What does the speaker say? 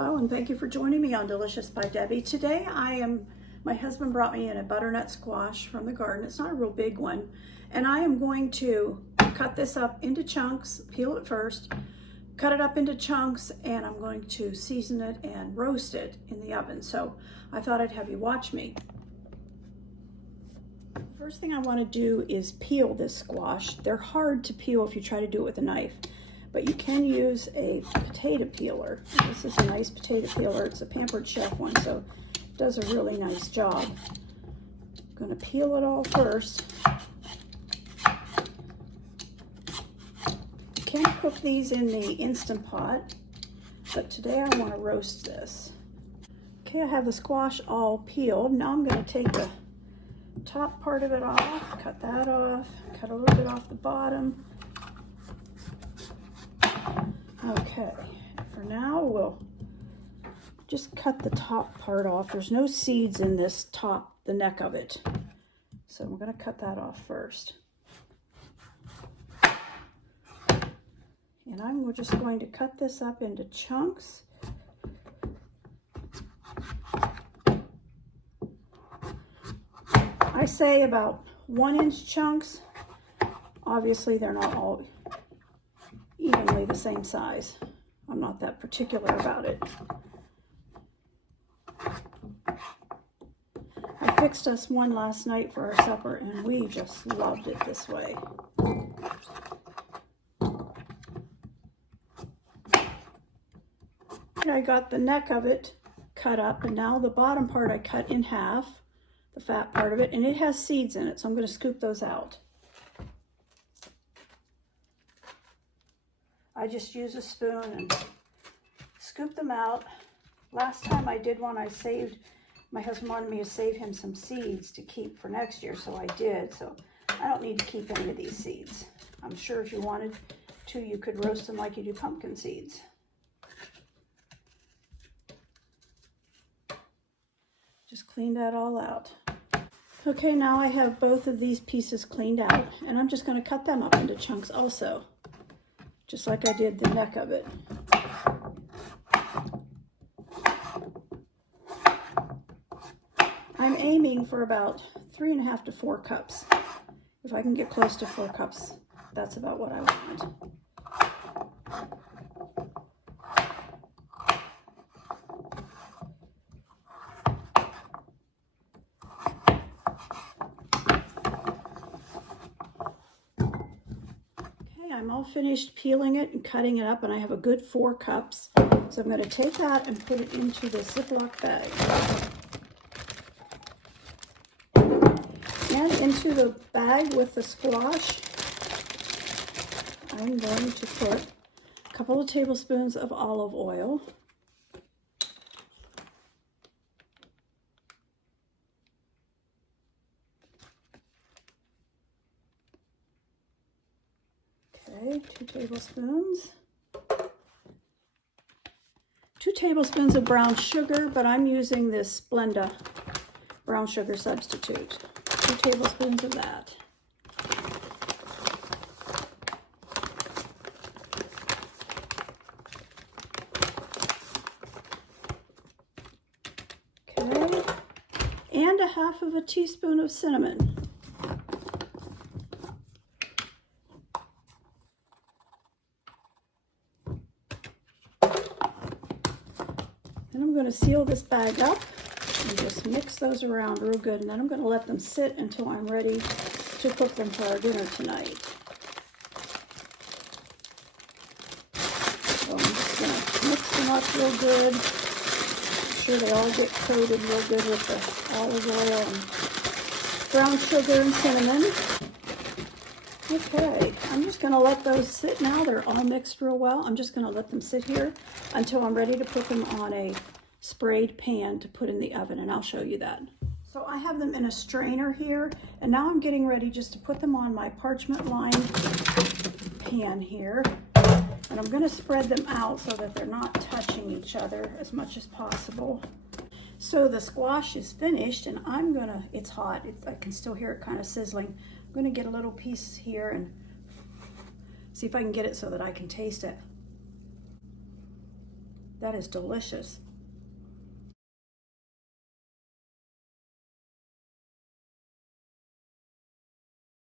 Hello, and thank you for joining me on Delicious by Debbie. Today my husband brought me in a butternut squash from the garden. It's not a real big one. And I am going to cut this up into chunks, peel it first, cut it up into chunks, and I'm going to season it and roast it in the oven. So I thought I'd have you watch me. First thing I want to do is peel this squash. They're hard to peel if you try to do it with a knife, but you can use a potato peeler. This is a nice potato peeler. It's a Pampered Chef one, so it does a really nice job. I'm going to peel it all first. You can cook these in the Instant Pot, but today I want to roast this. Okay, I have the squash all peeled. Now I'm going to take the top part of it off, cut that off, cut a little bit off the bottom. Okay, for now we'll just cut the top part off. There's no seeds in this top, the neck of it. So we're going to cut that off first. And we're just going to cut this up into chunks. I say about 1-inch chunks. Obviously they're not all evenly the same size. I'm not that particular about it. I fixed us one last night for our supper and we just loved it this way. And I got the neck of it cut up, and now the bottom part I cut in half, the fat part of it, and it has seeds in it, so I'm going to scoop those out. I just use a spoon and scoop them out. Last time I did one, my husband wanted me to save him some seeds to keep for next year, so I did. So I don't need to keep any of these seeds. I'm sure if you wanted to, you could roast them like you do pumpkin seeds. Just clean that all out. Okay, now I have both of these pieces cleaned out, and I'm just going to cut them up into chunks also, just like I did the neck of it. I'm aiming for about 3.5 to 4 cups. If I can get close to 4 cups, that's about what I want. I'm all finished peeling it and cutting it up, and I have a good 4 cups. So I'm going to take that and put it into the ziplock bag. And into the bag with the squash, I'm going to put a couple of tablespoons of olive oil. Okay, 2 tablespoons. 2 tablespoons of brown sugar, but I'm using this Splenda brown sugar substitute. 2 tablespoons of that. Okay, and 1/2 teaspoon of cinnamon. And I'm going to seal this bag up and just mix those around real good, and then I'm going to let them sit until I'm ready to cook them for our dinner tonight. So I'm just going to mix them up real good. Make sure they all get coated real good with the olive oil and brown sugar and cinnamon. Okay, I'm just going to let those sit now. They're all mixed real well. I'm just going to let them sit here until I'm ready to put them on a sprayed pan to put in the oven, and I'll show you that. So I have them in a strainer here, and now I'm getting ready just to put them on my parchment lined pan here. And I'm going to spread them out so that they're not touching each other as much as possible. So the squash is finished, and it's hot. I can still hear it kind of sizzling. I'm going to get a little piece here and see if I can get it so that I can taste it. That is delicious.